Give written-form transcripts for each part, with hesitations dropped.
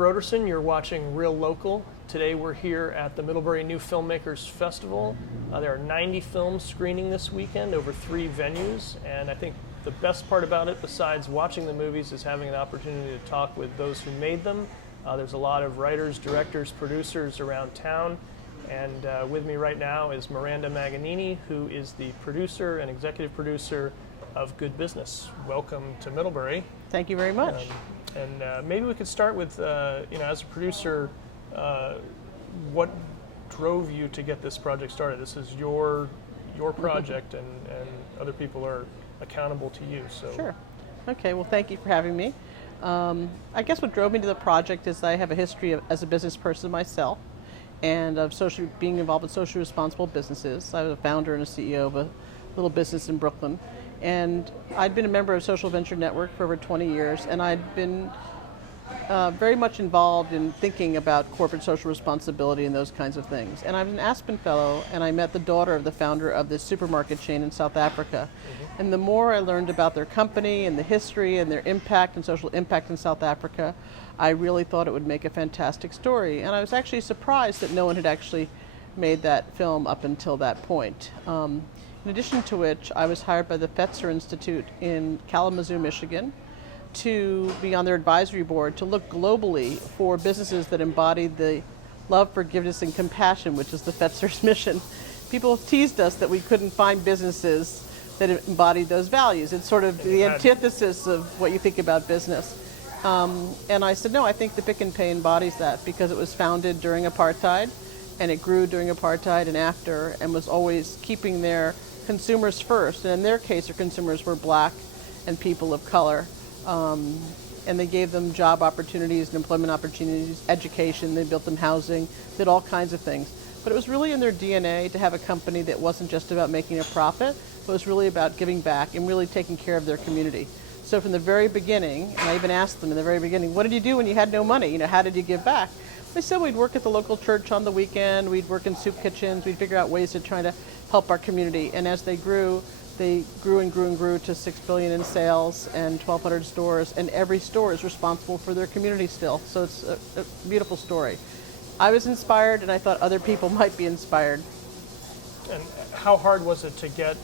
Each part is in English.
Broderson. You're watching Real Local. Today we're here at the Middlebury New Filmmakers Festival. There are 90 films screening this weekend over 3 venues, and I think the best part about it, besides watching the movies, is having an opportunity to talk with those who made them. There's a lot of writers, directors, producers around town, and with me right now is Miranda Magagnini, who is the producer and executive producer of Good Business. Welcome to Middlebury. Thank you very much. And maybe we could start with, as a producer, what drove you to get this project started? This is your project, and other people are accountable to you. So. Sure. Okay, well, thank you for having me. I guess what drove me to the project is I have a history as a business person myself, and of being involved with socially responsible businesses. I was a founder and a CEO of a little business in Brooklyn. And I'd been a member of Social Venture Network for over 20 years, and I'd been very much involved in thinking about corporate social responsibility and those kinds of things. And I'm an Aspen Fellow, and I met the daughter of the founder of this supermarket chain in South Africa. Mm-hmm. And the more I learned about their company and the history and their impact and social impact in South Africa, I really thought it would make a fantastic story. And I was actually surprised that no one had actually made that film up until that point. In addition to which, I was hired by the Fetzer Institute in Kalamazoo, Michigan, to be on their advisory board to look globally for businesses that embodied the love, forgiveness, and compassion, which is the Fetzer's mission. People teased us that we couldn't find businesses that embodied those values. It's sort of the antithesis of what you think about business. And I said, no, I think the Pick and Pay embodies that, because it was founded during apartheid, and it grew during apartheid and after, and was always keeping their consumers first. And in their case, their consumers were black and people of color. And they gave them job opportunities and employment opportunities, education, they built them housing, did all kinds of things. But it was really in their DNA to have a company that wasn't just about making a profit, but was really about giving back and really taking care of their community. So from the very beginning, and I even asked them in the very beginning, what did you do when you had no money? How did you give back? They said we'd work at the local church on the weekend, we'd work in soup kitchens, we'd figure out ways to try to help our community. And as they grew and grew to $6 billion in sales and 1,200 stores, and every store is responsible for their community still. So it's a beautiful story. I was inspired, and I thought other people might be inspired. And how hard was it to get,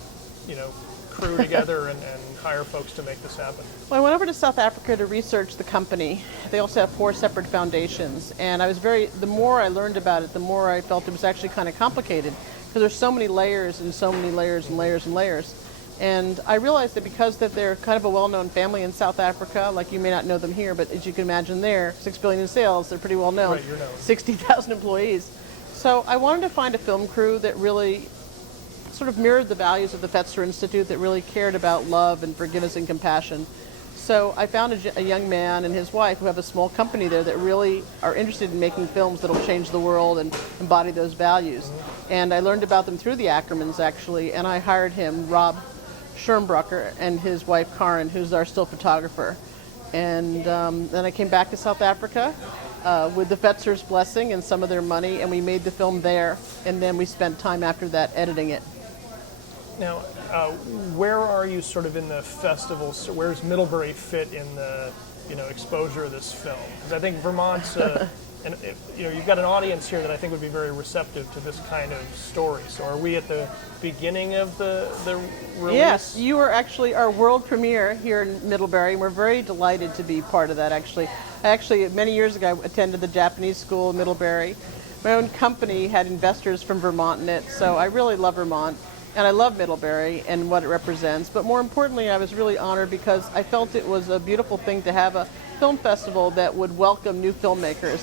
crew together and hire folks to make this happen? Well, I went over to South Africa to research the company. They also have 4 separate foundations, and the more I learned about it, the more I felt it was actually kind of complicated, because there's so many layers and so many layers and layers and layers. And I realized that because they're kind of a well-known family in South Africa, like you may not know them here, but as you can imagine there, $6 billion in sales, they're pretty well known. Right, you're known. 60,000 employees. So I wanted to find a film crew that really sort of mirrored the values of the Fetzer Institute, that really cared about love and forgiveness and compassion. So I found a young man and his wife who have a small company there that really are interested in making films that'll change the world and embody those values. And I learned about them through the Ackermans, actually, and I hired him, Rob Schirmbrucker, and his wife, Karen, who's our still photographer. And then I came back to South Africa with the Fetzer's blessing and some of their money, and we made the film there, and then we spent time after that editing it. Now, where are you sort of in the festival? So where's Middlebury fit in the exposure of this film? Because I think Vermont's, you've got an audience here that I think would be very receptive to this kind of story. So are we at the beginning of the release? Yes, you are actually our world premiere here in Middlebury, and we're very delighted to be part of that, actually. Many years ago, I attended the Japanese school in Middlebury. My own company had investors from Vermont in it, so I really love Vermont. And I love Middlebury and what it represents. But more importantly, I was really honored because I felt it was a beautiful thing to have a film festival that would welcome new filmmakers.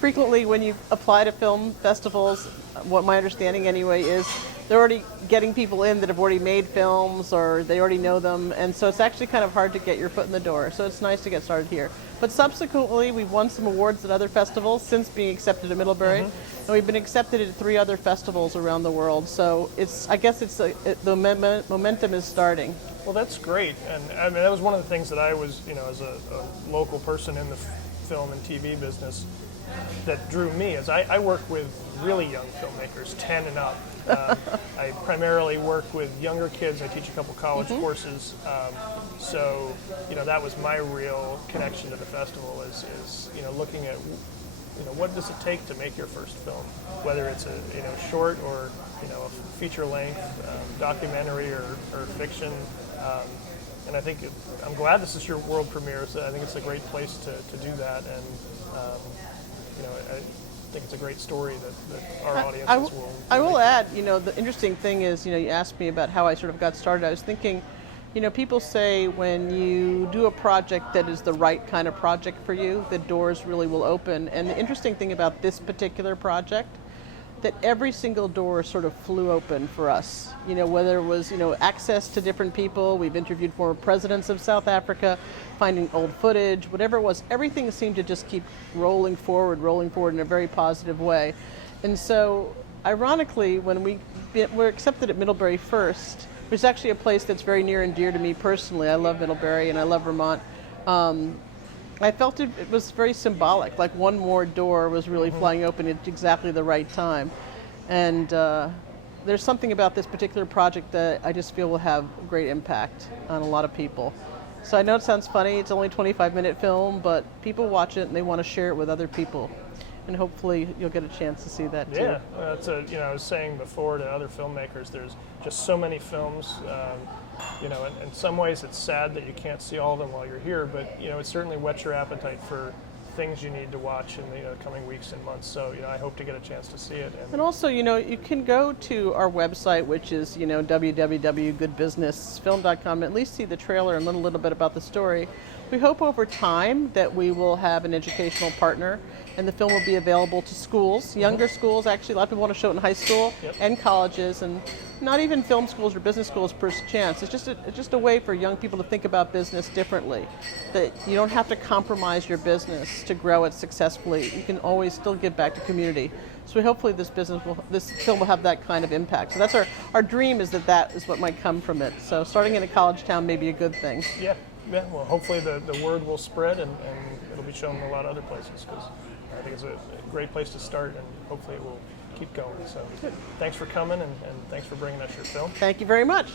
Frequently, when you apply to film festivals, what my understanding anyway is, they're already getting people in that have already made films or they already know them. And so it's actually kind of hard to get your foot in the door. So it's nice to get started here. But subsequently, we've won some awards at other festivals since being accepted at Middlebury. And we've been accepted at 3 other festivals around the world. So the momentum is starting. Well, that's great. And I mean, that was one of the things that I was, as a local person in the film and TV business, that drew me. As I work with really young filmmakers, 10 and up. I primarily work with younger kids. I teach a couple college courses, so that was my real connection to the festival. Is looking at what does it take to make your first film, whether it's a short or a feature length, documentary or fiction. And I think I'm glad this is your world premiere. So I think it's a great place to do that, and I think it's a great story that our audiences will. I will add, the interesting thing is, you asked me about how I sort of got started. I was thinking, people say when you do a project that is the right kind of project for you, the doors really will open. And the interesting thing about this particular project, that every single door sort of flew open for us. Whether it was, access to different people, we've interviewed former presidents of South Africa, finding old footage, whatever it was, everything seemed to just keep rolling forward in a very positive way. And so, ironically, when we were accepted at Middlebury first, which is actually a place that's very near and dear to me personally. I love Middlebury and I love Vermont. I felt it was very symbolic, like one more door was really flying open at exactly the right time. And there's something about this particular project that I just feel will have great impact on a lot of people. So I know it sounds funny, it's only a 25-minute film, but people watch it and they want to share it with other people. And hopefully you'll get a chance to see that too. Yeah, that's I was saying before to other filmmakers, there's just so many films. In some ways it's sad that you can't see all of them while you're here, but it certainly whets your appetite for things you need to watch in the coming weeks and months. So I hope to get a chance to see it. And also, you can go to our website, which is www.goodbusinessfilm.com, and at least see the trailer and learn a little bit about the story. We hope over time that we will have an educational partner, and the film will be available to schools, younger schools. Actually, a lot of people want to show it in high school and colleges, and not even film schools or business schools per chance. It's just a way for young people to think about business differently. That you don't have to compromise your business to grow it successfully. You can always still give back to community. So hopefully this film will have that kind of impact. So that's our dream, is that is what might come from it. So starting in a college town may be a good thing. Yeah. Well, hopefully the word will spread and it'll be shown in a lot of other places, because I think it's a great place to start, and hopefully it will keep going. So thanks for coming, and thanks for bringing us your film. Thank you very much.